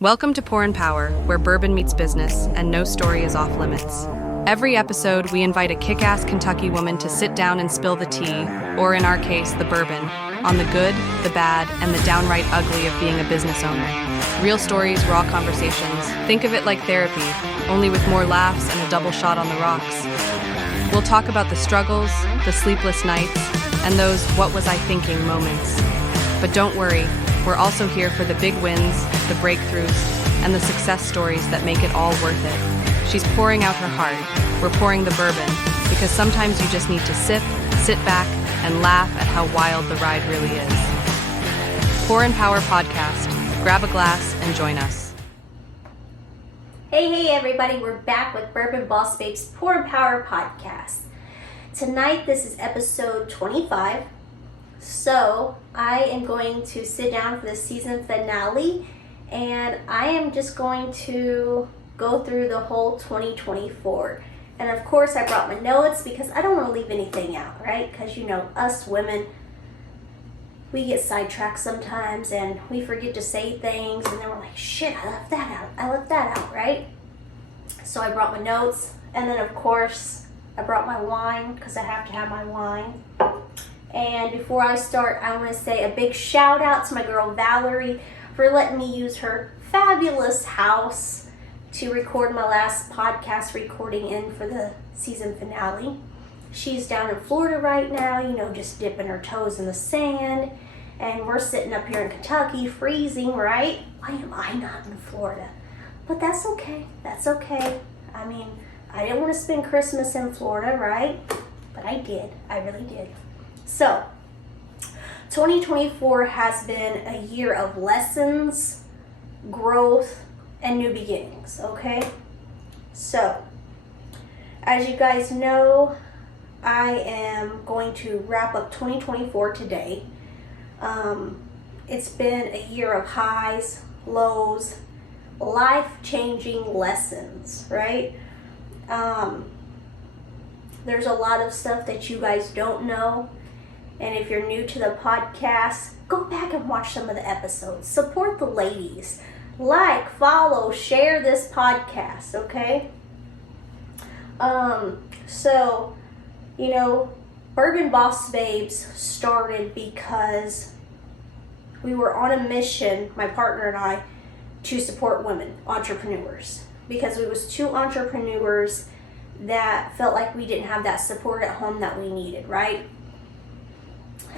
Welcome to Pour and Power, where bourbon meets business and no story is off limits. Every episode, we invite a kick-ass Kentucky woman to sit down and spill the tea, or in our case, the bourbon, on the good, the bad, and the downright ugly of being a business owner. Real stories, raw conversations. Think of it like therapy, only with more laughs and a double shot on the rocks. We'll talk about the struggles, the sleepless nights, and those what was I thinking moments. But don't worry, we're also here for the big wins, the breakthroughs, and the success stories that make it all worth it. She's pouring out her heart. We're pouring the bourbon, because sometimes you just need to sip, sit back, and laugh at how wild the ride really is. Pour and Power Podcast. Grab a glass and join us. Hey everybody, we're back with Bourbon Boss Babes Pour and Power Podcast. Tonight, this is episode 25. So, I am going to sit down for the season finale, and I am just going to go through the whole 2024. And of course, I brought my notes because I don't want to leave anything out, right? Because you know, us women, we get sidetracked sometimes and we forget to say things, and then we're like, shit, I left that out, right? So I brought my notes, and then of course, I brought my wine because I have to have my wine. And before I start, I want to say a big shout out to my girl Valerie for letting me use her fabulous house to record my last podcast recording in for the season finale. She's down in Florida right now, you know, just dipping her toes in the sand. And we're sitting up here in Kentucky, freezing, right? Why am I not in Florida? But that's okay. That's okay. I mean, I didn't want to spend Christmas in Florida, right? But I did. I really did. So, 2024 has been a year of lessons, growth, and new beginnings, okay? So, as you guys know, I am going to wrap up 2024 today. It's been a year of highs, lows, life-changing lessons, right? There's a lot of stuff that you guys don't know. And if you're new to the podcast, go back and watch some of the episodes. Support the ladies. Like, follow, share this podcast, okay? So, you know, Bourbon Boss Babes started because we were on a mission, my partner and I, to support women, entrepreneurs. Because we was two entrepreneurs that felt like we didn't have that support at home that we needed, right?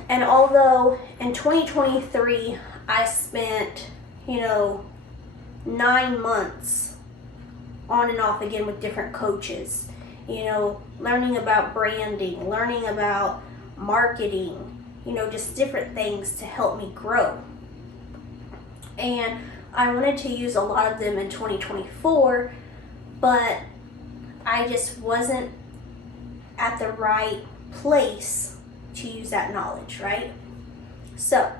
And although in 2023, I spent, 9 months on and off again with different coaches, learning about branding, learning about marketing, just different things to help me grow. And I wanted to use a lot of them in 2024, but I just wasn't at the right place to use that knowledge, right? So,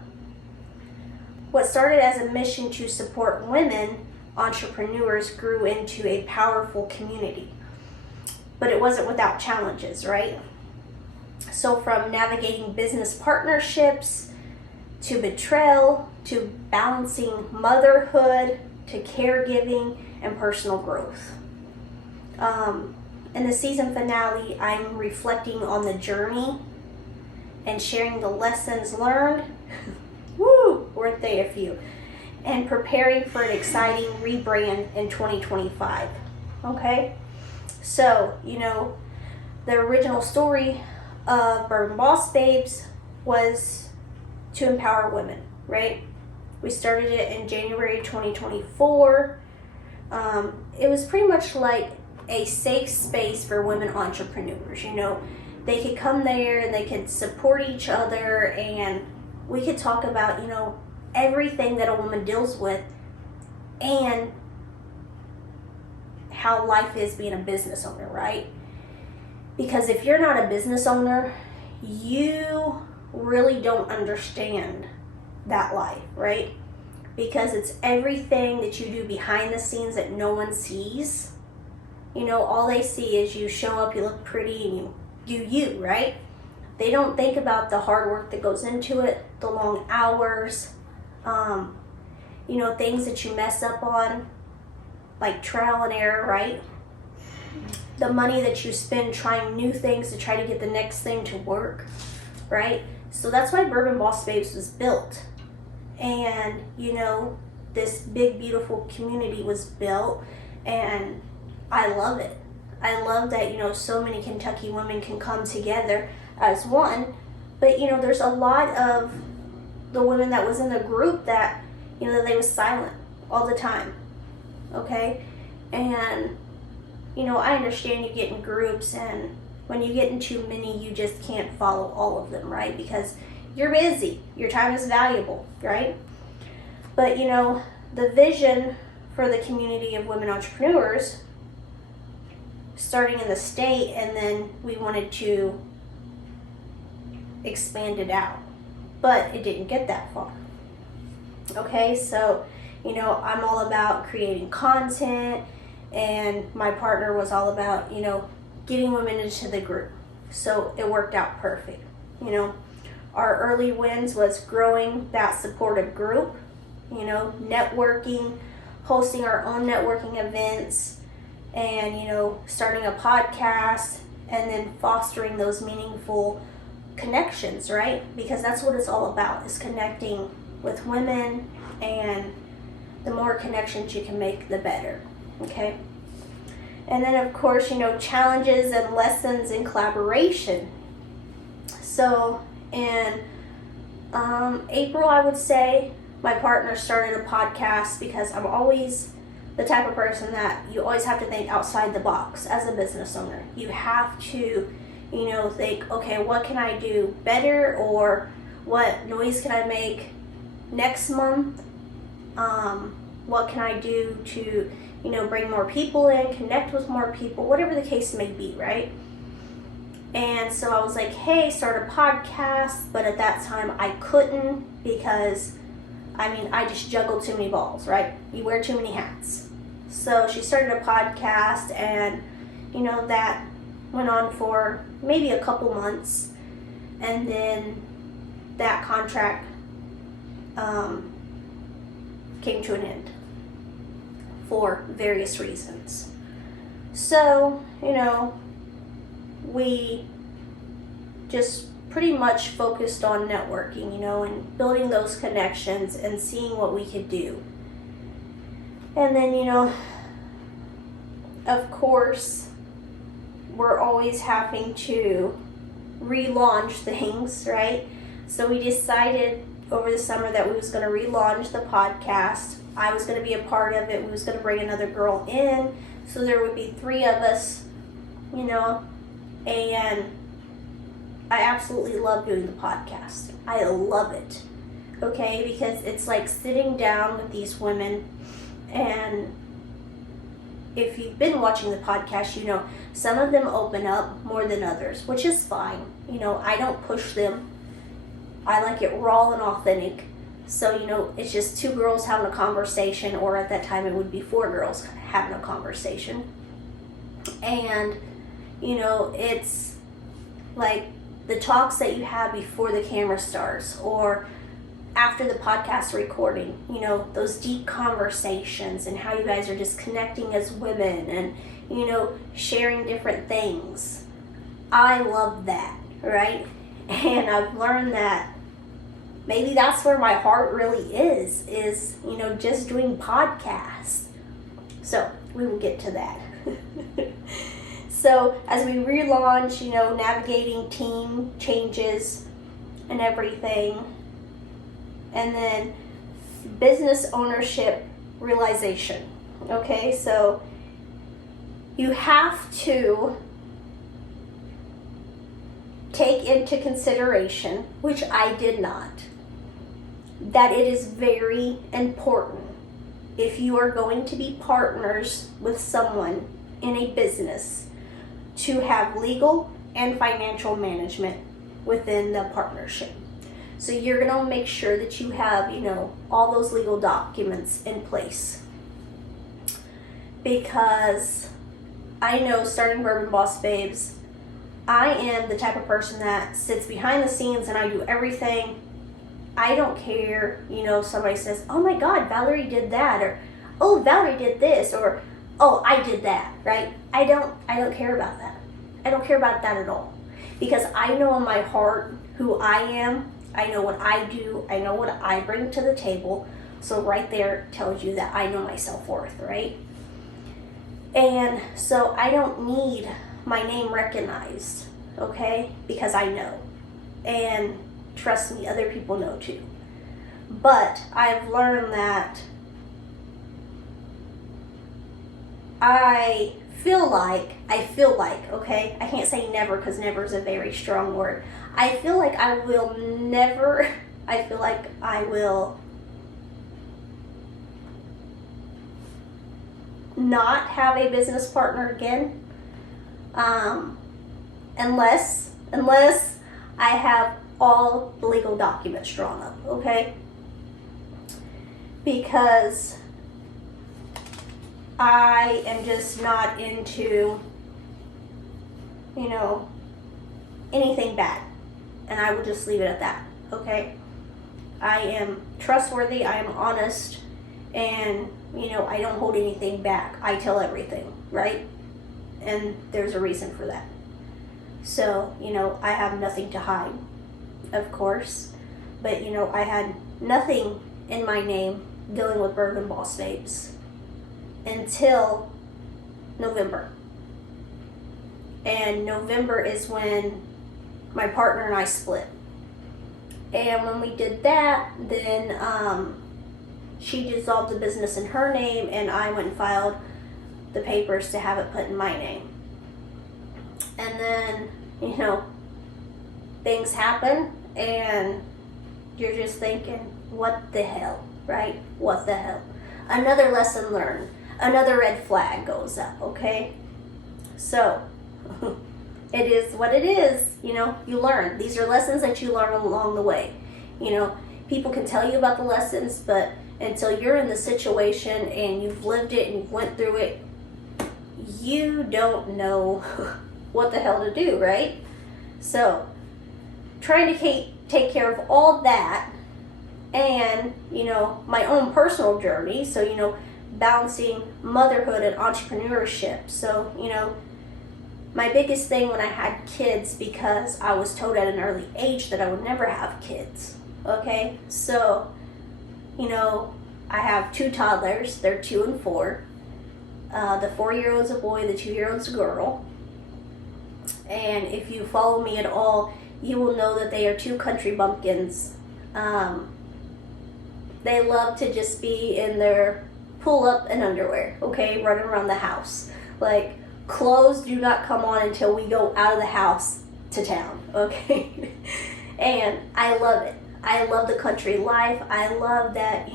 what started as a mission to support women entrepreneurs grew into a powerful community. But it wasn't without challenges, right? So from navigating business partnerships, to betrayal, to balancing motherhood, to caregiving, and personal growth. In the season finale, I'm reflecting on the journey and sharing the lessons learned. Woo! Weren't they a few? And preparing for an exciting rebrand in 2025. Okay? So, the original story of Bourbon Boss Babes was to empower women, right? We started it in January 2024. It was pretty much like a safe space for women entrepreneurs, They could come there and they could support each other, and we could talk about, everything that a woman deals with and how life is being a business owner, right? Because if you're not a business owner, you really don't understand that life, right? Because it's everything that you do behind the scenes that no one sees. All they see is you show up, you look pretty, and you do you, right? They don't think about the hard work that goes into it, the long hours, things that you mess up on, like trial and error, right? The money that you spend trying new things to try to get the next thing to work, right? So that's why Bourbon Boss Babes was built. And, this big, beautiful community was built, and I love it. I love that, so many Kentucky women can come together as one. But, there's a lot of the women that was in the group that, that they was silent all the time, okay? And, I understand you get in groups, and when you get in too many, you just can't follow all of them, right? Because you're busy. Your time is valuable, right? But, the vision for the community of women entrepreneurs, starting in the state, and then we wanted to expand it out. But it didn't get that far. Okay, so, I'm all about creating content, and my partner was all about, getting women into the group. So it worked out perfect. Our early wins was growing that supportive group, networking, hosting our own networking events, and, starting a podcast, and then fostering those meaningful connections, right? Because that's what it's all about, is connecting with women, and the more connections you can make, the better, okay? And then, of course, challenges and lessons in collaboration. So in April, I would say, my partner started a podcast, because I'm always the type of person that you always have to think outside the box as a business owner. You have to, think, okay, what can I do better, or what noise can I make next month? What can I do to, bring more people in, connect with more people, whatever the case may be, right? And so I was like, hey, start a podcast, but at that time I couldn't, because I just juggled too many balls, right? You wear too many hats. So she started a podcast, and, that went on for maybe a couple months, and then that contract came to an end for various reasons. So, we just pretty much focused on networking, and building those connections and seeing what we could do. And then, of course, we're always having to relaunch things, right? So we decided over the summer that we was going to relaunch the podcast. I was going to be a part of it. We was going to bring another girl in. So there would be 3 of us, and I absolutely love doing the podcast. I love it, okay? Because it's like sitting down with these women, and if you've been watching the podcast, some of them open up more than others, which is fine. I don't push them. I like it raw and authentic. So, it's just 2 girls having a conversation, or at that time it would be 4 girls having a conversation. And, it's like the talks that you have before the camera starts, or after the podcast recording, those deep conversations, and how you guys are just connecting as women, and, sharing different things. I love that, right? And I've learned that maybe that's where my heart really is, just doing podcasts. So we will get to that. So as we relaunch, navigating team changes and everything, and then business ownership realization. Okay, so you have to take into consideration, which I did not, that it is very important, if you are going to be partners with someone in a business, to have legal and financial management within the partnership. So you're going to make sure that you have, all those legal documents in place. Because I know, starting Bourbon Boss Babes, I am the type of person that sits behind the scenes, and I do everything I don't care, somebody says, oh my God, Valerie did that, or oh, Valerie did this, or oh, I did that, right? I don't care about that. I don't care about that at all. Because I know in my heart who I am, I know what I do, I know what I bring to the table. So right there tells you that I know my self-worth, right? And so I don't need my name recognized, okay? Because I know. And trust me, other people know too. But I've learned that I feel like, okay? I can't say never because never is a very strong word. I feel like I will not have a business partner again, unless I have all the legal documents drawn up, okay? Because I am just not into, anything bad. And I will just leave it at that, okay? I am trustworthy, I am honest, and, I don't hold anything back. I tell everything, right? And there's a reason for that. So, I have nothing to hide, of course. But, I had nothing in my name dealing with Bourbon Boss Babes until November. And November is when my partner and I split. And when we did that, then she dissolved the business in her name, and I went and filed the papers to have it put in my name. And then, things happen, and you're just thinking, what the hell, right? What the hell? Another lesson learned. Another red flag goes up, okay? So, it is what it is, you learn. These are lessons that you learn along the way. People can tell you about the lessons, but until you're in the situation and you've lived it and you've went through it, you don't know what the hell to do, right? So, trying to take care of all that and, my own personal journey. So, balancing motherhood and entrepreneurship. So, my biggest thing when I had kids, because I was told at an early age that I would never have kids, okay? So, I have 2 toddlers. They're 2 and 4. The 4-year-old's a boy, the 2-year-old's a girl. And if you follow me at all, you will know that they are 2 country bumpkins. They love to just be in their pull-up and underwear, okay, running around the house. Like, clothes do not come on until we go out of the house to town, okay? And I love it. I love the country life. I love that,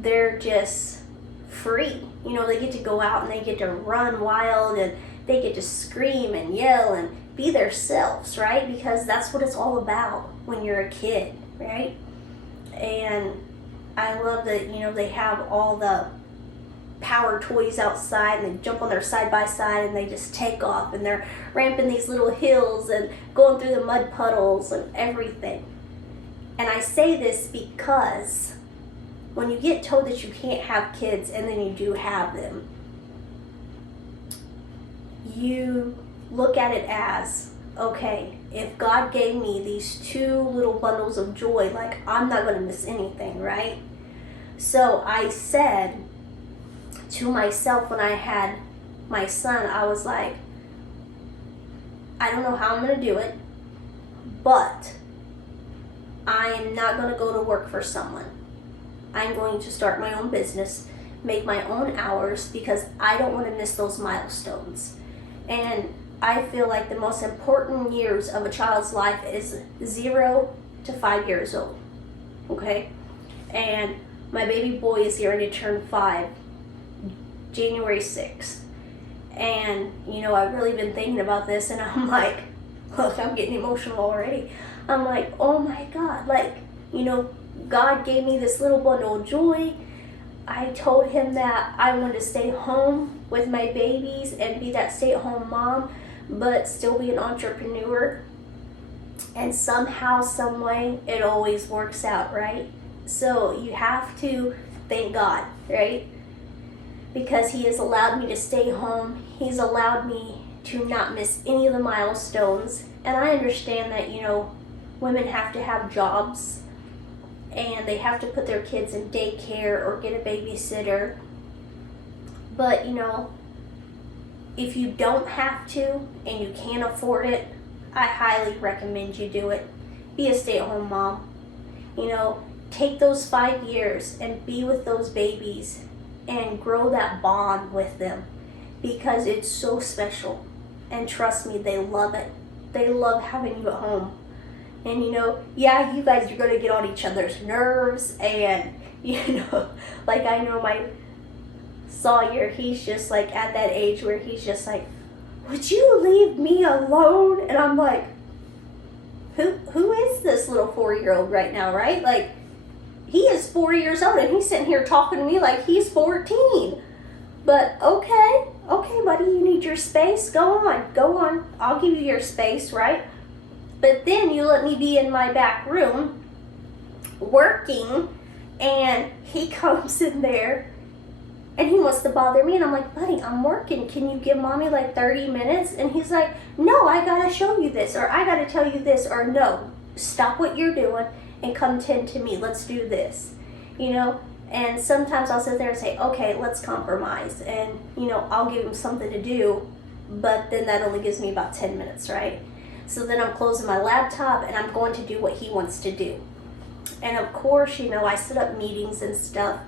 they're just free. They get to go out and they get to run wild and they get to scream and yell and be themselves, right? Because that's what it's all about when you're a kid, right? And I love that, they have all the power toys outside and they jump on their side by side and they just take off and they're ramping these little hills and going through the mud puddles and everything. And I say this because when you get told that you can't have kids and then you do have them, you look at it as, okay, if God gave me these 2 little bundles of joy, like, I'm not going to miss anything, right? So I said to myself when I had my son, I was like, I don't know how I'm going to do it, but I am not going to go to work for someone. I'm going to start my own business, make my own hours, because I don't want to miss those milestones. And I feel like the most important years of a child's life is 0 to 5 years old, okay? And my baby boy is getting ready to turn 5, January 6th. And, I've really been thinking about this, and I'm like, look, I'm getting emotional already. I'm like, oh my God, God gave me this little bundle of joy. I told him that I wanted to stay home with my babies and be that stay-at-home mom, but still be an entrepreneur. And somehow, some way, it always works out, right? So you have to thank God, right? Because He has allowed me to stay home. He's allowed me to not miss any of the milestones. And I understand that, women have to have jobs and they have to put their kids in daycare or get a babysitter. But, if you don't have to and you can't afford it, I highly recommend you do it. Be a stay-at-home mom. Take those 5 years and be with those babies and grow that bond with them, because it's so special. And trust me, they love it. They love having you at home. And yeah, you guys are going to get on each other's nerves. And, like I know my Sawyer, he's just like at that age where he's just like, would you leave me alone? And I'm like, who is this little 4-year-old right now, right? Like, he is 4 years old and he's sitting here talking to me like he's 14. But okay, buddy, you need your space. Go on. I'll give you your space, right? But then you let me be in my back room working, and he comes in there and he wants to bother me. And I'm like, buddy, I'm working. Can you give mommy like 30 minutes? And he's like, no, I gotta show you this, or I gotta tell you this, or no, stop what you're doing and come tend to me. Let's do this, And sometimes I'll sit there and say, okay, let's compromise. And, I'll give him something to do, but then that only gives me about 10 minutes, right? So then I'm closing my laptop and I'm going to do what he wants to do. And of course, I set up meetings and stuff.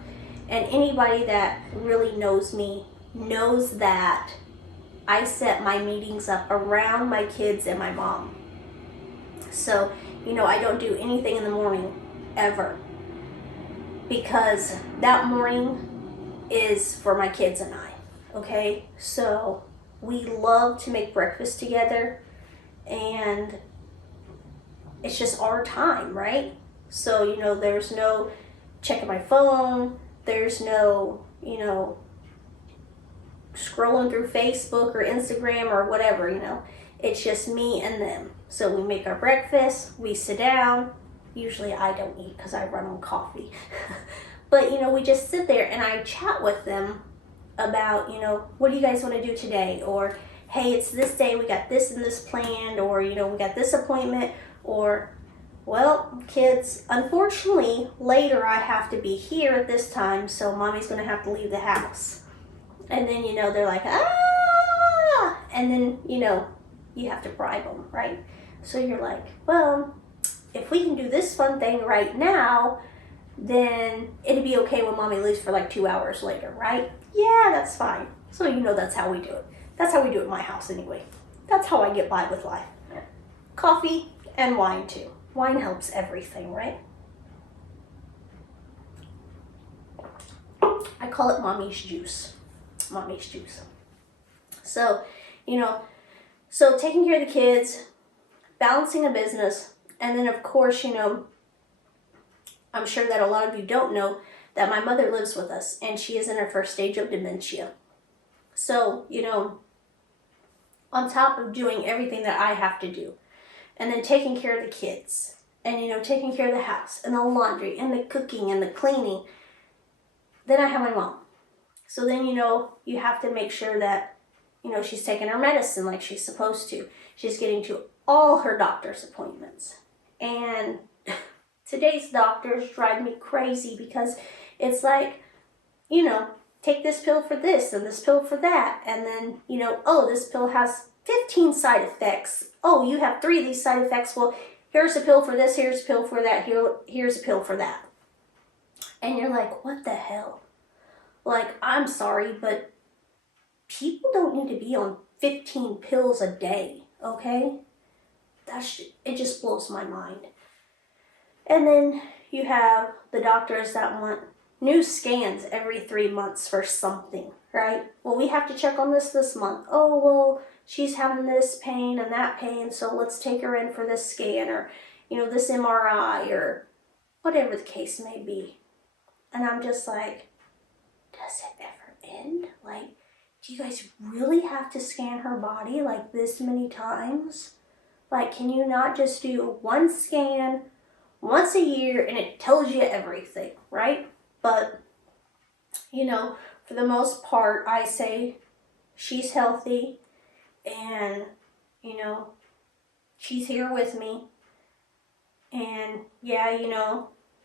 And anybody that really knows me knows that I set my meetings up around my kids and my mom. So, I don't do anything in the morning, ever. Because that morning is for my kids and I, okay? So, we love to make breakfast together, and it's just our time, right? So, there's no checking my phone, there's no, scrolling through Facebook or Instagram or whatever, It's just me and them. So we make our breakfast, we sit down. Usually I don't eat because I run on coffee. But, we just sit there and I chat with them about, what do you guys want to do today? Or, hey, it's this day, we got this and this planned. Or, we got this appointment. Or, well, kids, unfortunately, later I have to be here at this time, so mommy's going to have to leave the house. And then, they're like, ah! And then, you have to bribe them, right? So you're like, well, if we can do this fun thing right now, then it'd be okay when mommy leaves for like 2 hours later, right? Yeah, that's fine. So that's how we do it. That's how we do it in my house anyway. That's how I get by with life. Coffee and wine too. Wine helps everything, right? I call it mommy's juice. Mommy's juice. So, so taking care of the kids, balancing a business, and then of course, I'm sure that a lot of you don't know that my mother lives with us and she is in her first stage of dementia. So, on top of doing everything that I have to do, and then taking care of the kids, and, taking care of the house, and the laundry, and the cooking, and the cleaning, then I have my mom. So then, you have to make sure that, she's taking her medicine like she's supposed to. She's getting to all her doctor's appointments. And today's doctors drive me crazy because it's like, take this pill for this and this pill for that. And then, oh, this pill has 15 side effects. Oh, you have 3 of these side effects. Well, here's a pill for this, here's a pill for that, here's a pill for that. And you're like, what the hell? Like, I'm sorry, but people don't need to be on 15 pills a day, okay? It just blows my mind. And then you have the doctors that want new scans every 3 months for something, right? Well, we have to check on this month. Oh, well, she's having this pain and that pain, so let's take her in for this scan, or, this MRI, or whatever the case may be. And I'm just like, does it ever end? Like, do you guys really have to scan her body like this many times? Like, can you not just do one scan once a year and it tells you everything, right? But, for the most part, I say she's healthy and, she's here with me. And yeah,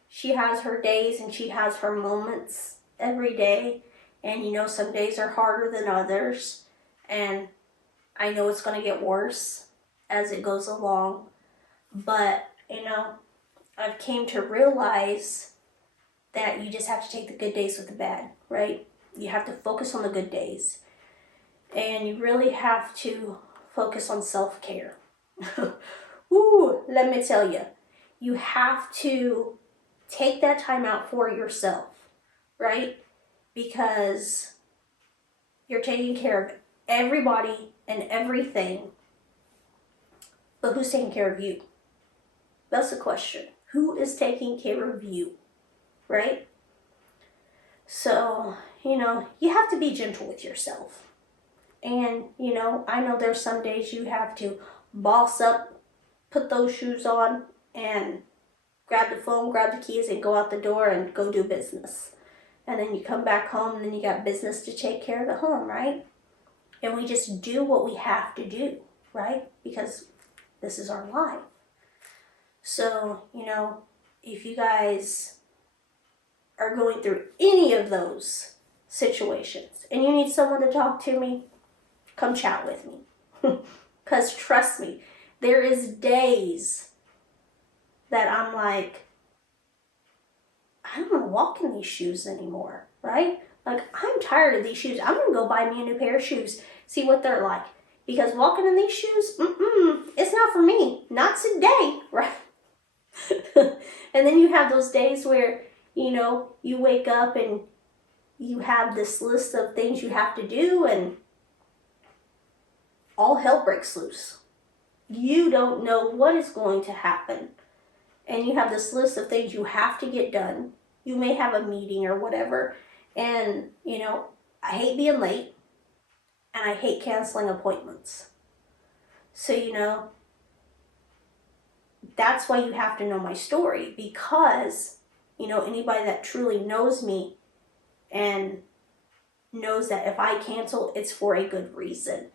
she has her days and she has her moments every day. And, some days are harder than others. And I know it's going to get worse as it goes along. But, I've came to realize that you just have to take the good days with the bad, right? You have to focus on the good days. And you really have to focus on self-care. Ooh, let me tell you. You have to take that time out for yourself, right? Because you're taking care of everybody and everything. But who's taking care of you? That's the question. Who is taking care of you, right? So, you have to be gentle with yourself. And, I know there's some days you have to boss up, put those shoes on, and grab the phone, grab the keys, and go out the door and go do business. And then you come back home, and then you got business to take care of at home, right? And we just do what we have to do, right? Because this is our life. So, if you guys are going through any of those situations and you need someone to talk to me, come chat with me. Because trust me, there is days that I'm like, I don't want to walk in these shoes anymore, right? Like, I'm tired of these shoes. I'm going to go buy me a new pair of shoes, see what they're like. Because walking in these shoes, it's not for me. Not today, right? And then you have those days where, you wake up and you have this list of things you have to do and all hell breaks loose. You don't know what is going to happen. And you have this list of things you have to get done. You may have a meeting or whatever. And, I hate being late. And I hate canceling appointments. So, that's why you have to know my story. Because, anybody that truly knows me and knows that if I cancel, it's for a good reason.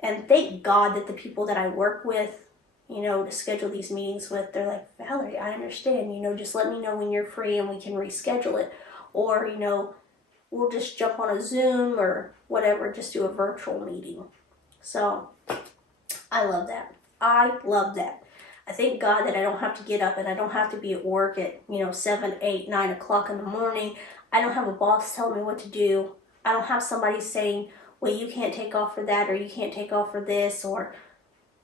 And thank God that the people that I work with, to schedule these meetings with, they're like, Valerie, I understand, just let me know when you're free and we can reschedule it. Or, we'll just jump on a Zoom or whatever, just do a virtual meeting. So, I love that. I love that. I thank God that I don't have to get up and I don't have to be at work at, 7, 8, 9 o'clock in the morning. I don't have a boss telling me what to do. I don't have somebody saying, well, you can't take off for that or you can't take off for this, or,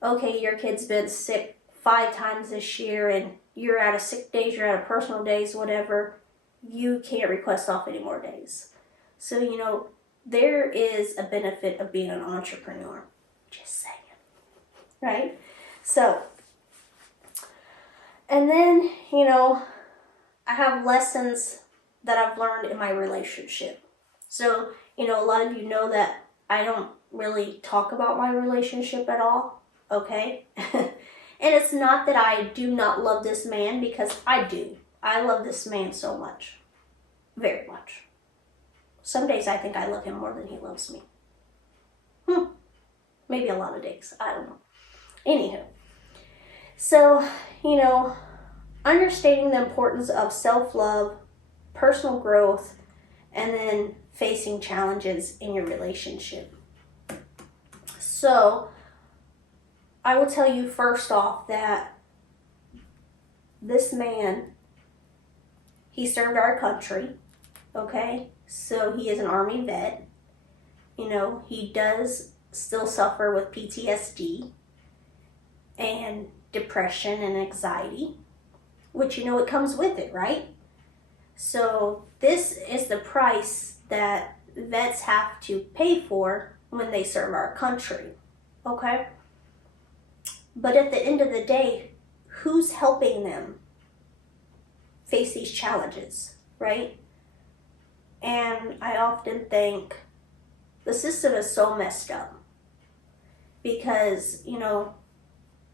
okay, your kid's been sick 5 times this year and you're out of sick days, you're out of personal days, whatever. You can't request off any more days. So, there is a benefit of being an entrepreneur. Just saying. Right? So, and then, I have lessons that I've learned in my relationship. So, a lot of you know that I don't really talk about my relationship at all, okay? And it's not that I do not love this man, because I do. I love this man so much. Very much. Some days I think I love him more than he loves me. Maybe a lot of days. I don't know. Anywho. So, understanding the importance of self-love, personal growth, and then facing challenges in your relationship. So, I will tell you first off that this man, he served our country, okay? So he is an Army vet. He does still suffer with PTSD and depression and anxiety, which, it comes with it, right? So this is the price that vets have to pay for when they serve our country, okay? But at the end of the day, who's helping them face these challenges, right? And I often think the system is so messed up because,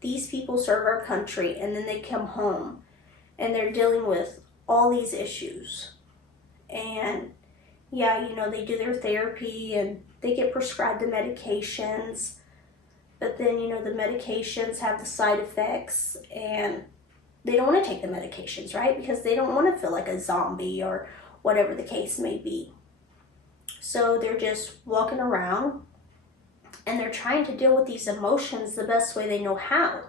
these people serve our country, and then they come home and they're dealing with all these issues. And yeah, they do their therapy and they get prescribed the medications, but then, the medications have the side effects and they don't want to take the medications, right? Because they don't want to feel like a zombie or whatever the case may be. So they're just walking around and they're trying to deal with these emotions the best way they know how.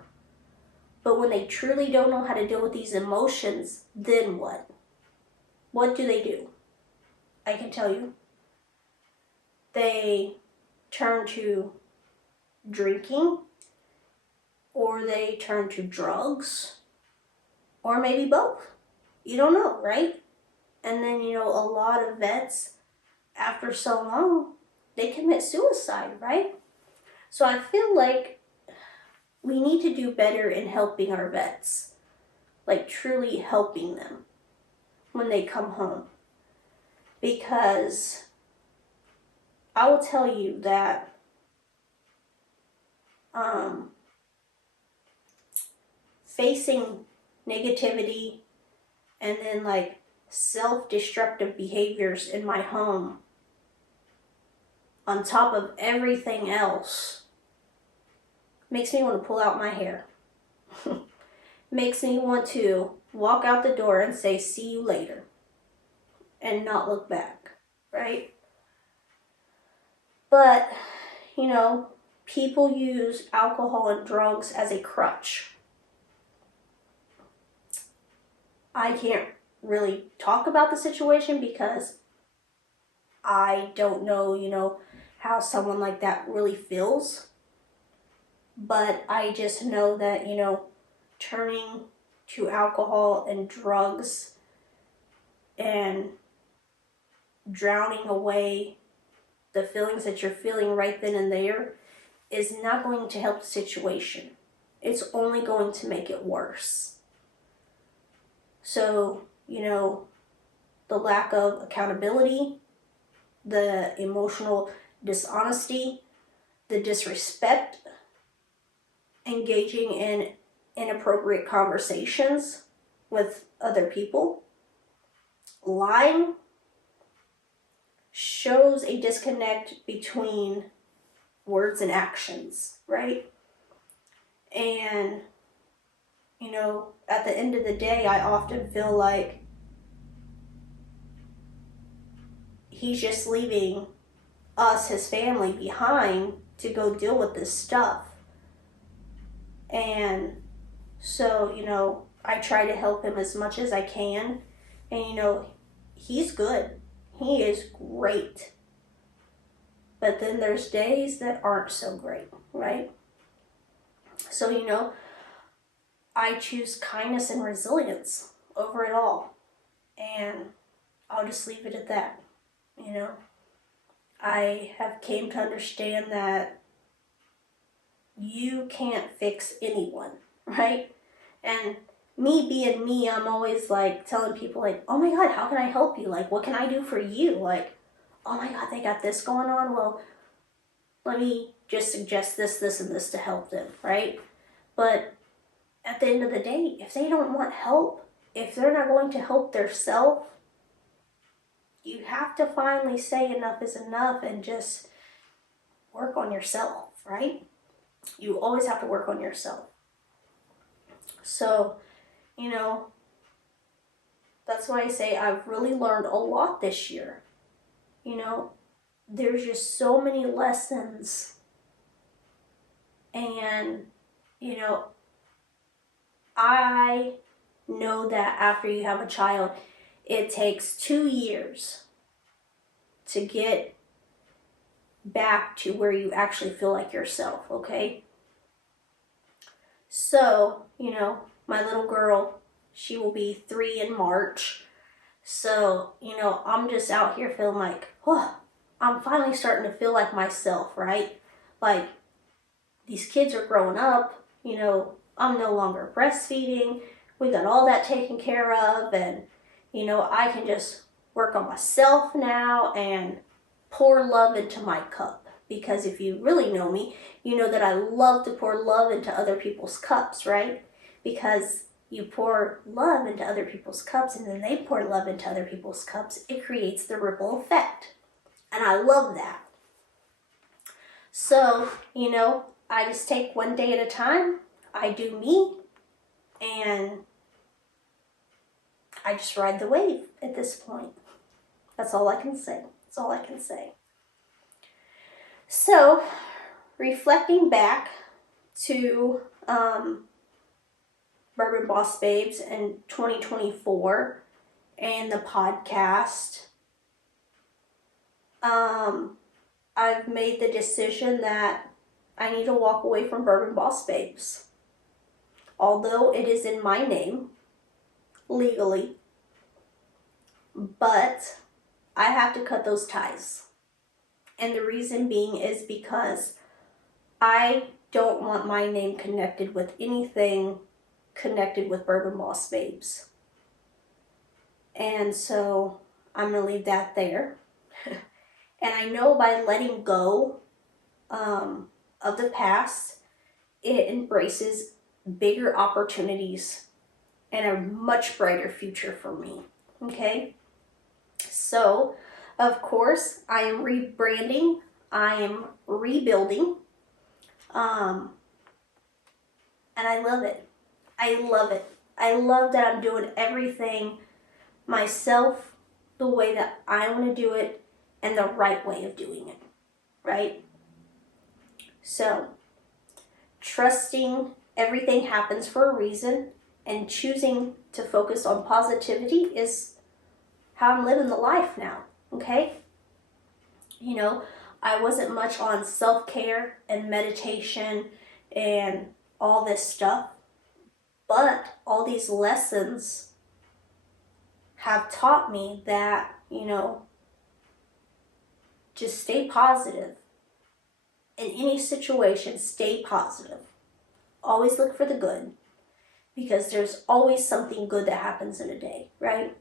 But when they truly don't know how to deal with these emotions, then what? What do? I can tell you. They turn to drinking, or they turn to drugs, or maybe both. You don't know, right? And then, a lot of vets, after so long, they commit suicide, right? So I feel like we need to do better in helping our vets, like truly helping them when they come home. Because I will tell you that facing negativity and then like self-destructive behaviors in my home on top of everything else makes me want to pull out my hair. Makes me want to walk out the door and say, see you later, and not look back, right? But, people use alcohol and drugs as a crutch. I can't really talk about the situation because I don't know, how someone like that really feels. But I just know that, turning to alcohol and drugs and drowning away the feelings that you're feeling right then and there is not going to help the situation. It's only going to make it worse. So, the lack of accountability, the emotional dishonesty, the disrespect, engaging in inappropriate conversations with other people, lying, shows a disconnect between words and actions, right? And, at the end of the day, I often feel like he's just leaving us, his family, behind to go deal with this stuff. And so, I try to help him as much as I can. And, he's good. He is great. But then there's days that aren't so great, right? So, I choose kindness and resilience over it all. And I'll just leave it at that, I have came to understand that you can't fix anyone, right? And me being me, I'm always like telling people like, oh my God, how can I help you? Like, what can I do for you? Like, oh my God, they got this going on. Well, let me just suggest this, and this to help them, right? But at the end of the day, if they don't want help, if they're not going to help themselves, you have to finally say enough is enough and just work on yourself, right? You always have to work on yourself. So, that's why I say I've really learned a lot this year. There's just so many lessons. And, I know that after you have a child, it takes 2 years to get back to where you actually feel like yourself, okay? So, my little girl, she will be 3 in March. So, I'm just out here feeling like, oh, I'm finally starting to feel like myself, right? Like, these kids are growing up, I'm no longer breastfeeding. We got all that taken care of, and, I can just work on myself now and pour love into my cup, because if you really know me, you know that I love to pour love into other people's cups, right? Because you pour love into other people's cups and then they pour love into other people's cups, it creates the ripple effect. And I love that. So, I just take one day at a time. I do me. And I just ride the wave at this point. That's all I can say. That's all I can say. So, reflecting back to Bourbon Boss Babes in 2024 and the podcast, I've made the decision that I need to walk away from Bourbon Boss Babes. Although it is in my name, legally, but I have to cut those ties. And the reason being is because I don't want my name connected with anything connected with Bourbon Boss Babes. And so I'm going to leave that there. And I know by letting go of the past, it embraces bigger opportunities and a much brighter future for me. Okay? So, of course, I am rebranding. I am rebuilding. And I love it. I love it. I love that I'm doing everything myself the way that I want to do it and the right way of doing it, right? So, trusting everything happens for a reason and choosing to focus on positivity is how I'm living the life now, okay? I wasn't much on self-care and meditation and all this stuff, but all these lessons have taught me that, just stay positive. In any situation, stay positive. Always look for the good, because there's always something good that happens in a day, right?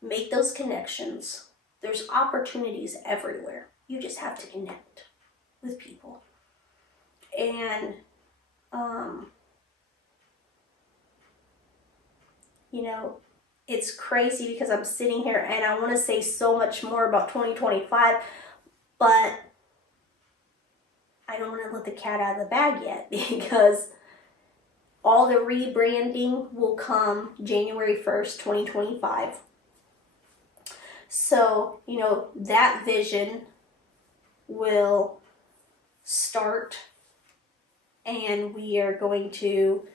Make those connections. There's opportunities everywhere. You just have to connect with people. And, it's crazy because I'm sitting here and I want to say so much more about 2025, but I don't want to let the cat out of the bag yet, because all the rebranding will come January 1st, 2025. So, that vision will start, and we are going to,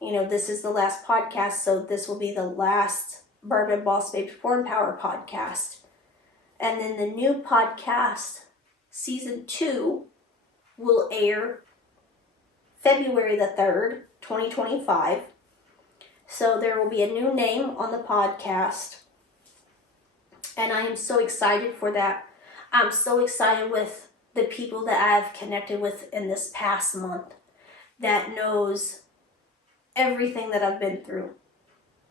this is the last podcast, so this will be the last Bourbon Boss Babes Pour and Power podcast. And then the new podcast, season 2, will air February the 3rd, 2025. So there will be a new name on the podcast. And I am so excited for that. I'm so excited with the people that I've connected with in this past month that knows everything that I've been through.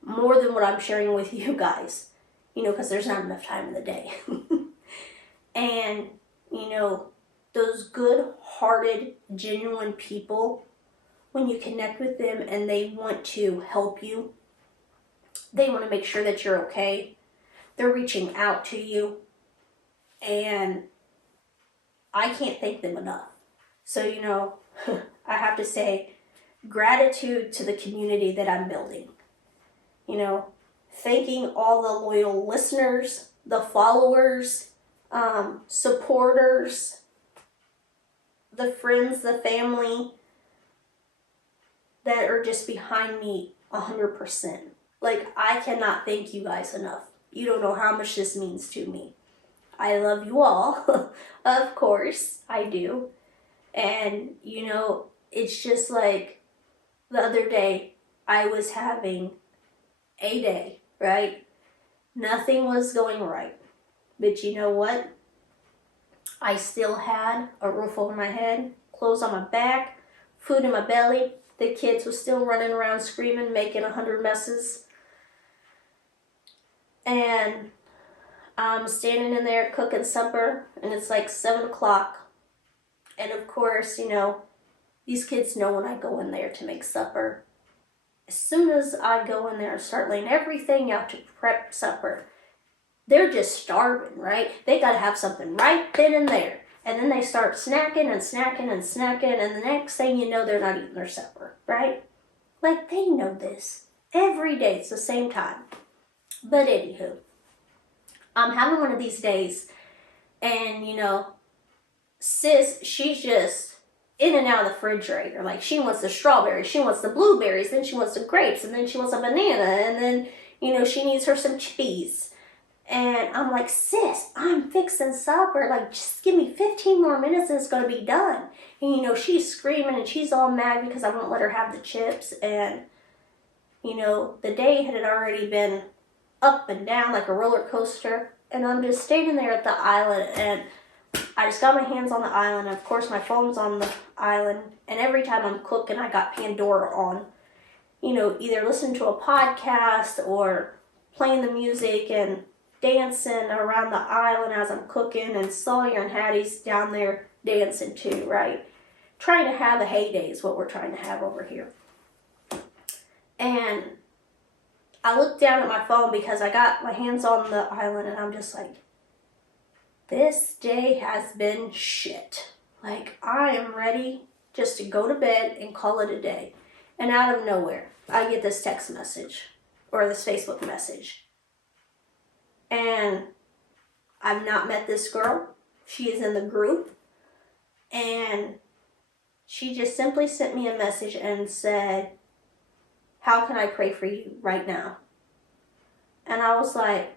More than what I'm sharing with you guys. Because there's not enough time in the day. And, those good-hearted, genuine people, when you connect with them and they want to help you, they want to make sure that you're okay, they're reaching out to you, and I can't thank them enough. So, I have to say gratitude to the community that I'm building. Thanking all the loyal listeners, the followers, supporters, the friends, the family that are just behind me 100%. I cannot thank you guys enough. You don't know how much this means to me. I love you all. Of course, I do. And, it's just like the other day, I was having a day, right? Nothing was going right. But you know what? I still had a roof over my head, clothes on my back, food in my belly. The kids were still running around screaming, making 100 messes. And I'm standing in there cooking supper, and it's like 7 o'clock And of course, these kids know when I go in there to make supper. As soon as I go in there and start laying everything out to prep supper, they're just starving, right? They gotta have something right then and there. And then they start snacking and snacking and snacking, and the next thing you know, they're not eating their supper, right? Like, they know this. Every day, it's the same time. But anywho, I'm having one of these days, and, sis, she's just in and out of the refrigerator. Like, she wants the strawberries, she wants the blueberries, then she wants the grapes, and then she wants a banana, and then, she needs her some cheese. And I'm like, sis, I'm fixing supper. Like, just give me 15 more minutes and it's going to be done. And, she's screaming and she's all mad because I won't let her have the chips. And, the day had already been up and down like a roller coaster. And I'm just standing there at the island, and I just got my hands on the island. And of course, my phone's on the island. And every time I'm cooking, I got Pandora on. Either listening to a podcast or playing the music and dancing around the island as I'm cooking, and Sawyer and Hattie's down there dancing too, right? Trying to have a heyday is what we're trying to have over here. And I looked down at my phone because I got my hands on the island, and I'm just like, this day has been shit. Like, I am ready just to go to bed and call it a day. And out of nowhere, I get this text message or this Facebook message. And I've not met this girl. She is in the group. And she just simply sent me a message and said, how can I pray for you right now? And I was like,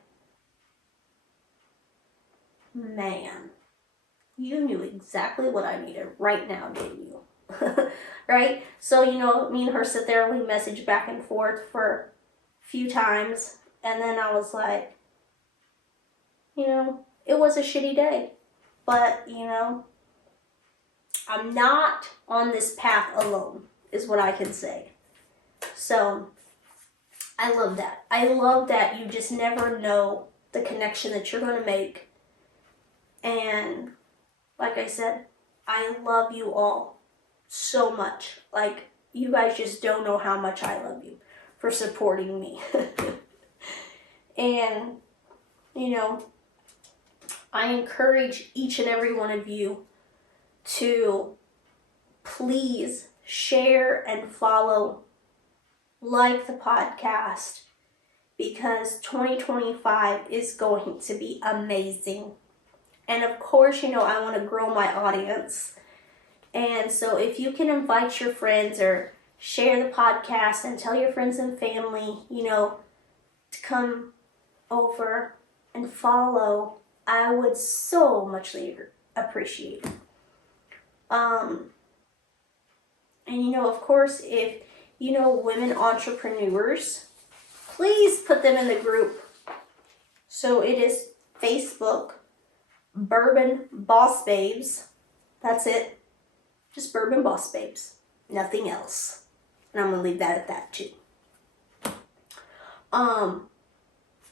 man, you knew exactly what I needed right now, didn't you? Right? So, me and her sit there and we message back and forth for a few times. And then I was like, it was a shitty day, but, I'm not on this path alone, is what I can say. So, I love that. I love that you just never know the connection that you're going to make. And, like I said, I love you all so much. Like, you guys just don't know how much I love you for supporting me. And, I encourage each and every one of you to please share and follow, like the podcast, because 2025 is going to be amazing. And of course, I want to grow my audience. And so if you can invite your friends or share the podcast and tell your friends and family, to come over and follow, I would so muchly appreciate it. And of course, if women entrepreneurs, please put them in the group. So it is Facebook, Bourbon Boss Babes. That's it. Just Bourbon Boss Babes. Nothing else. And I'm going to leave that at that too.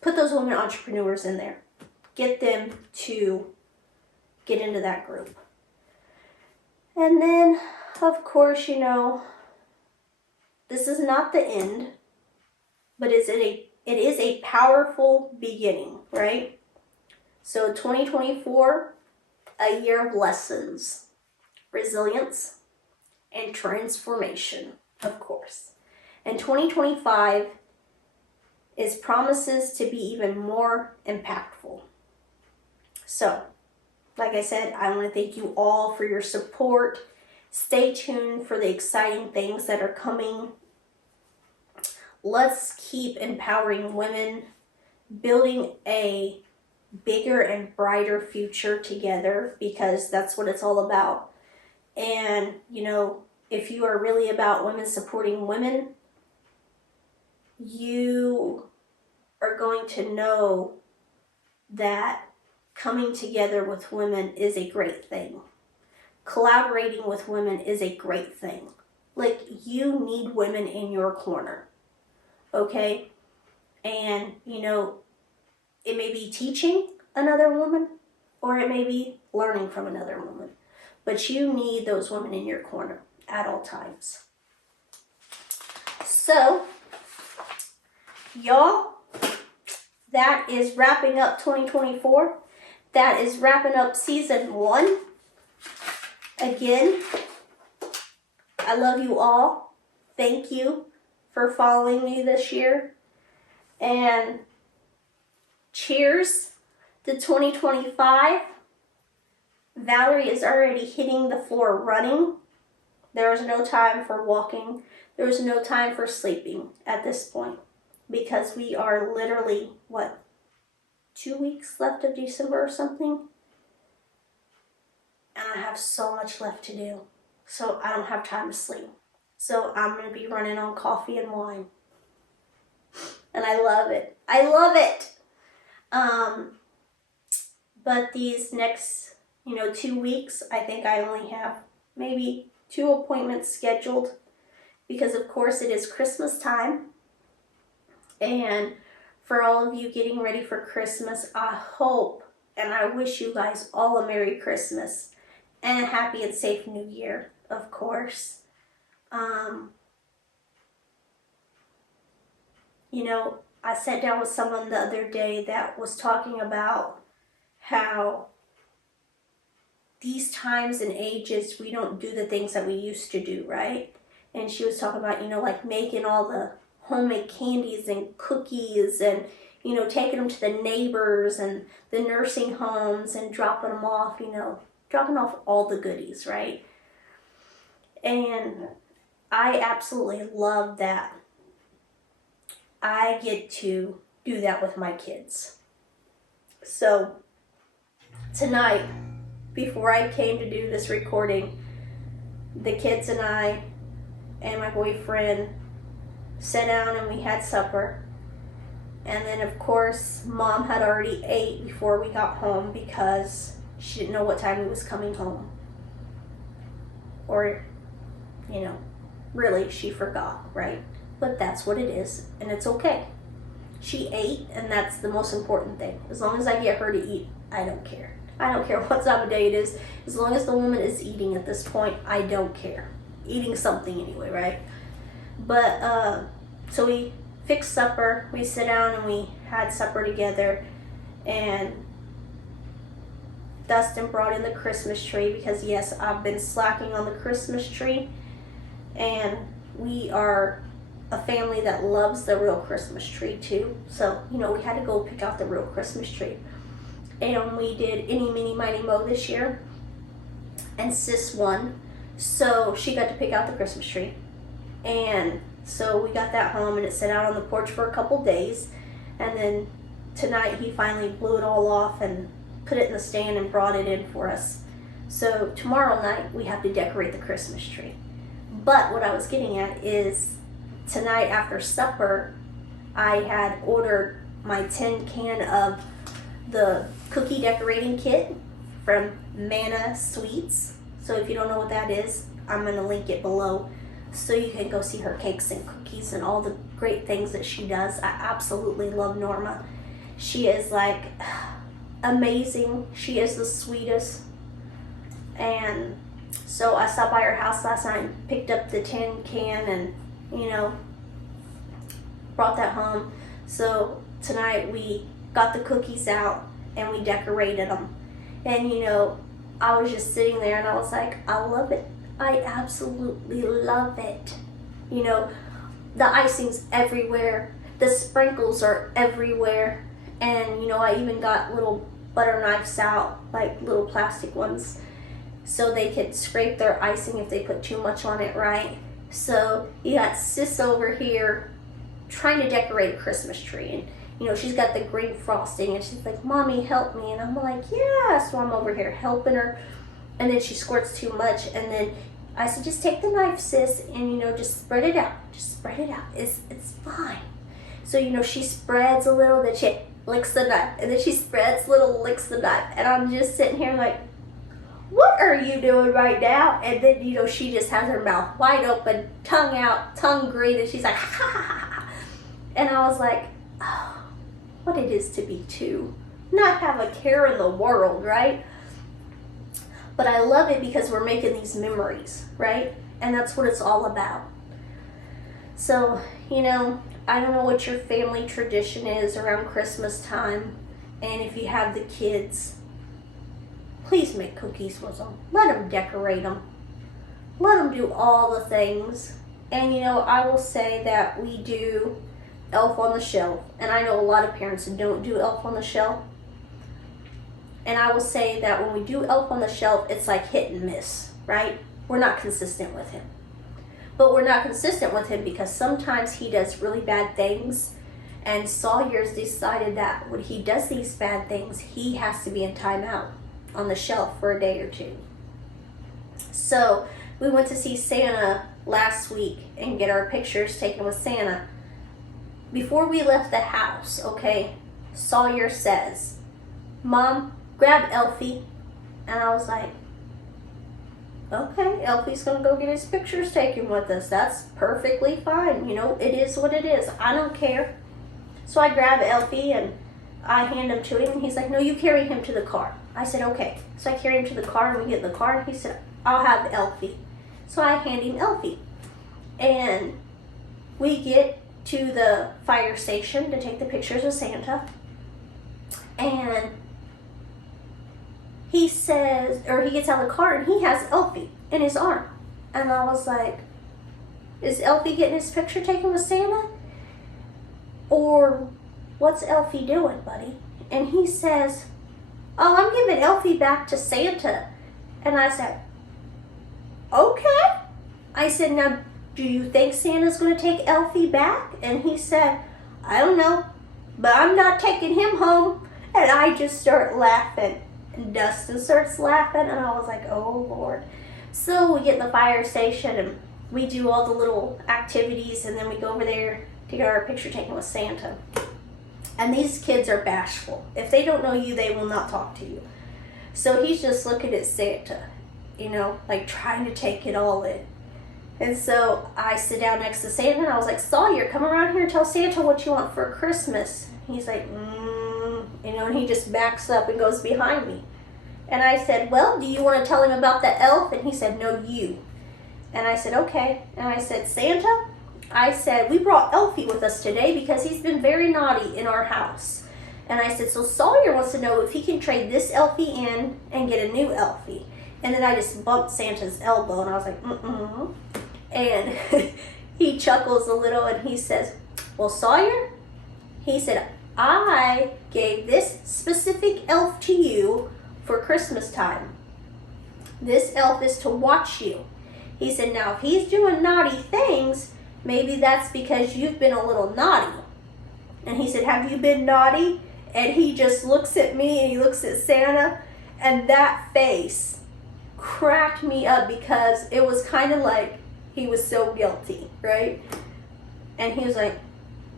Put those women entrepreneurs in there. Get them to get into that group. And then, of course, this is not the end, but it is a powerful beginning, right? So 2024, a year of lessons, resilience, and transformation, of course. And 2025 is promises to be even more impactful. So, like I said, I want to thank you all for your support. Stay tuned for the exciting things that are coming. Let's keep empowering women, building a bigger and brighter future together, because that's what it's all about. And, if you are really about women supporting women, you are going to know that coming together with women is a great thing. Collaborating with women is a great thing. Like, you need women in your corner, okay? And, it may be teaching another woman, or it may be learning from another woman. but you need those women in your corner at all times. So, y'all, that is wrapping up 2024. That is wrapping up season 1. Again, I love you all. Thank you for following me this year. And cheers to 2025. Valerie is already hitting the floor running. There is no time for walking. There is no time for sleeping at this point, because we are literally, 2 weeks left of December or something? And I have so much left to do. So I don't have time to sleep. So I'm going to be running on coffee and wine. And I love it. I love it. But these next, 2 weeks, I think I only have maybe 2 appointments scheduled, because of course it is Christmas time. And for all of you getting ready for Christmas, I hope and I wish you guys all a Merry Christmas and a happy and safe New Year, of course. I sat down with someone the other day that was talking about how these times and ages, we don't do the things that we used to do, right? And she was talking about, like making all the homemade candies and cookies and, taking them to the neighbors and the nursing homes and dropping them off, dropping off all the goodies, right? And I absolutely love that. I get to do that with my kids. So tonight, before I came to do this recording, the kids and I and my boyfriend sat down and we had supper. And then of course, Mom had already ate before we got home because she didn't know what time he was coming home. Or, really she forgot, right? But that's what it is, and it's okay. She ate, and that's the most important thing. As long as I get her to eat, I don't care. I don't care what time of day it is. As long as the woman is eating at this point, I don't care. Eating something anyway, right? But, so we fixed supper. We sat down and we had supper together. And Dustin brought in the Christmas tree because, yes, I've been slacking on the Christmas tree. And we are a family that loves the real Christmas tree too. So, we had to go pick out the real Christmas tree. And we did Any, Mini, Miny, Mo this year. And Sis won. So she got to pick out the Christmas tree. And so we got that home and it sat out on the porch for a couple days. And then tonight he finally blew it all off and put it in the stand and brought it in for us. So tomorrow night we have to decorate the Christmas tree. But what I was getting at is tonight after supper, I had ordered my tin can of the cookie decorating kit from Manna Sweets. So if you don't know what that is, I'm going to link it below so you can go see her cakes and cookies and all the great things that she does. I absolutely love Norma. She is like amazing. She is the sweetest. And so I stopped by her house last night and picked up the tin can and, brought that home. So tonight we got the cookies out and we decorated them. And, I was just sitting there and I was like, I love it. I absolutely love it. The icing's everywhere. The sprinkles are everywhere. And, I even got little butter knives out, like little plastic ones, so they could scrape their icing if they put too much on it, right? So you got Sis over here trying to decorate a Christmas tree. And, she's got the green frosting and she's like, Mommy, help me. And I'm like, yeah. So I'm over here helping her. And then she squirts too much. And then I said, just take the knife, Sis, and, just spread it out. Just spread it out. It's fine. So, she spreads a little, then she licks the knife. And then she spreads a little, licks the knife. And I'm just sitting here like, what are you doing right now? And then, she just has her mouth wide open, tongue out, tongue green, and she's like, ha, ha, ha, ha. And I was like, oh, what it is to be two. Not have a care in the world, right? But I love it because we're making these memories, right? And that's what it's all about. So, I don't know what your family tradition is around Christmas time. And if you have the kids, please make cookies with them. Let them decorate them. Let them do all the things. And I will say that we do Elf on the Shelf. And I know a lot of parents don't do Elf on the Shelf. And I will say that when we do Elf on the Shelf, it's like hit and miss, right? We're not consistent with him. But we're not consistent with him because sometimes he does really bad things. And Sawyer's decided that when he does these bad things, he has to be in timeout on the shelf for a day or two. So we went to see Santa last week and get our pictures taken with Santa. Before we left the house, okay, Sawyer says, "Mom, grab Elfie." And I was like, okay, Elfie's going to go get his pictures taken with us. That's perfectly fine. It is what it is. I don't care. So I grab Elfie and I hand him to him. And he's like, "No, you carry him to the car." I said, okay. So I carry him to the car and we get in the car. And he said, "I'll have Elfie." So I hand him Elfie. And we get to the fire station to take the pictures of Santa. And he says, or he gets out of the car and he has Elfie in his arm. And I was like, is Elfie getting his picture taken with Santa? Or what's Elfie doing, buddy? And he says, "Oh, I'm giving Elfie back to Santa." And I said, okay. I said, "Now, do you think Santa's going to take Elfie back?" And he said, "I don't know, but I'm not taking him home." And I just start laughing. And Dustin starts laughing, and I was like, oh Lord. So we get in the fire station and we do all the little activities, and then we go over there to get our picture taken with Santa. And these kids are bashful. If they don't know you, they will not talk to you. So he's just looking at Santa, like trying to take it all in. And so I sit down next to Santa and I was like, "Sawyer, come around here and tell Santa what you want for Christmas." He's like, and he just backs up and goes behind me. And I said, "Well, do you want to tell him about the elf?" And he said, "No, you." And I said, okay. And I said, "Santa," I said, "we brought Elfie with us today because he's been very naughty in our house." And I said, "So Sawyer wants to know if he can trade this Elfie in and get a new Elfie." And then I just bumped Santa's elbow and I was like, And he chuckles a little and he says, "Well, Sawyer," he said, "I gave this specific elf to you for Christmas time. This elf is to watch you." He said, "Now, if he's doing naughty things, maybe that's because you've been a little naughty." And he said, "Have you been naughty?" And he just looks at me and he looks at Santa, and that face cracked me up because it was kind of like he was so guilty, right? And he was like,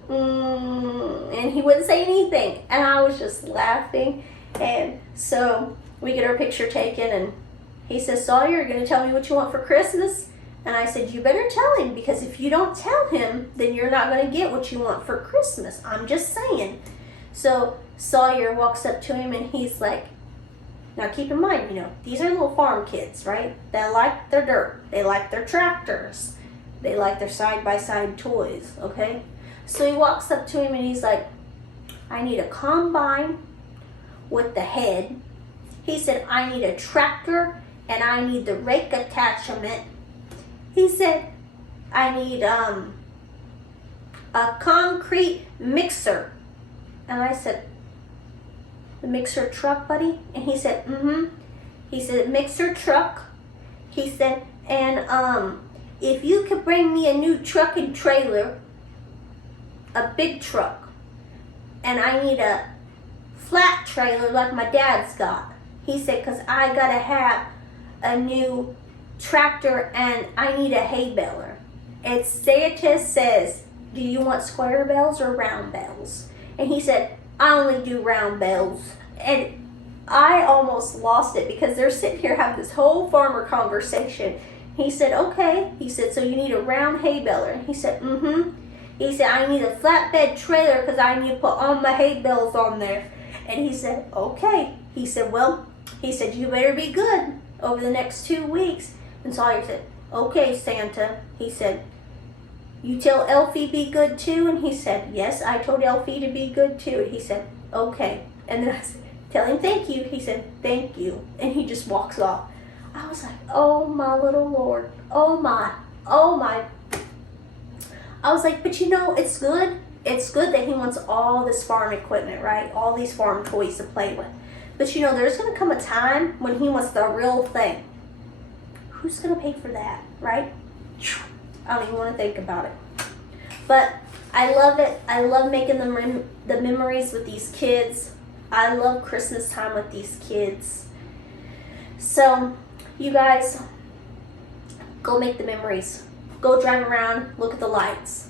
and he wouldn't say anything. And I was just laughing. And so we get our picture taken and he says, "Sawyer, you're going to tell me what you want for Christmas?" And I said, "You better tell him, because if you don't tell him, then you're not going to get what you want for Christmas. I'm just saying." So Sawyer walks up to him and he's like, now keep in mind, these are little farm kids, right? They like their dirt. They like their tractors. They like their side-by-side toys, okay? So he walks up to him and he's like, "I need a combine with the head." He said, "I need a tractor and I need the rake attachment." He said, "I need a concrete mixer." And I said, "The mixer truck, buddy?" And he said, He said, "Mixer truck." He said, "And if you could bring me a new truck and trailer, a big truck, and I need a flat trailer like my dad's got." He said, "Because I got to have a new tractor and I need a hay baler." And Santa says, "Do you want square bells or round bells?" And he said, "I only do round bells." And I almost lost it because they're sitting here having this whole farmer conversation. He said, "Okay." He said, "So you need a round hay baler?" And he said, He said, "I need a flatbed trailer because I need to put all my hay bales on there." And he said, "Okay." He said, "Well," he said, "you better be good over the next 2 weeks. And Sawyer said, okay, Santa. He said, you tell Elfie be good too? And he said, yes, I told Elfie to be good too. He said, okay. And then I said, tell him thank you. He said, thank you. And he just walks off. I was like, oh my little Lord. Oh my. I was like, but it's good. It's good that he wants all this farm equipment, right? All these farm toys to play with. But there's going to come a time when he wants the real thing. Who's going to pay for that, right? I don't even want to think about it. But I love it. I love making the memories with these kids. I love Christmas time with these kids. So, you guys, go make the memories. Go drive around, look at the lights.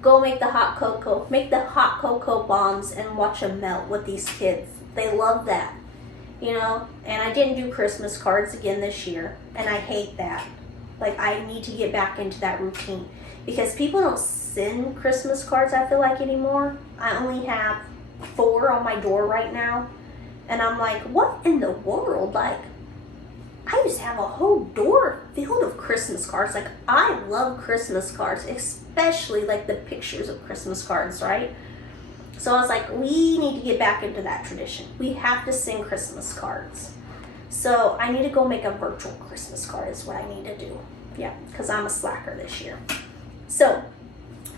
Go make the hot cocoa. Make the hot cocoa bombs and watch them melt with these kids. They love that. And I didn't do Christmas cards again this year. And I hate that. Like, I need to get back into that routine. Because people don't send Christmas cards, I feel like, anymore. I only have 4 on my door right now. And I'm like, what in the world? Like, I used to have a whole door filled of Christmas cards. Like, I love Christmas cards, especially like the pictures of Christmas cards, right? So I was like, we need to get back into that tradition. We have to send Christmas cards. So I need to go make a virtual Christmas card is what I need to do. Yeah, because I'm a slacker this year. So,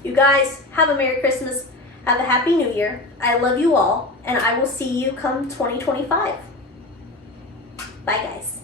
you guys, have a Merry Christmas. Have a Happy New Year. I love you all. And I will see you come 2025. Bye, guys.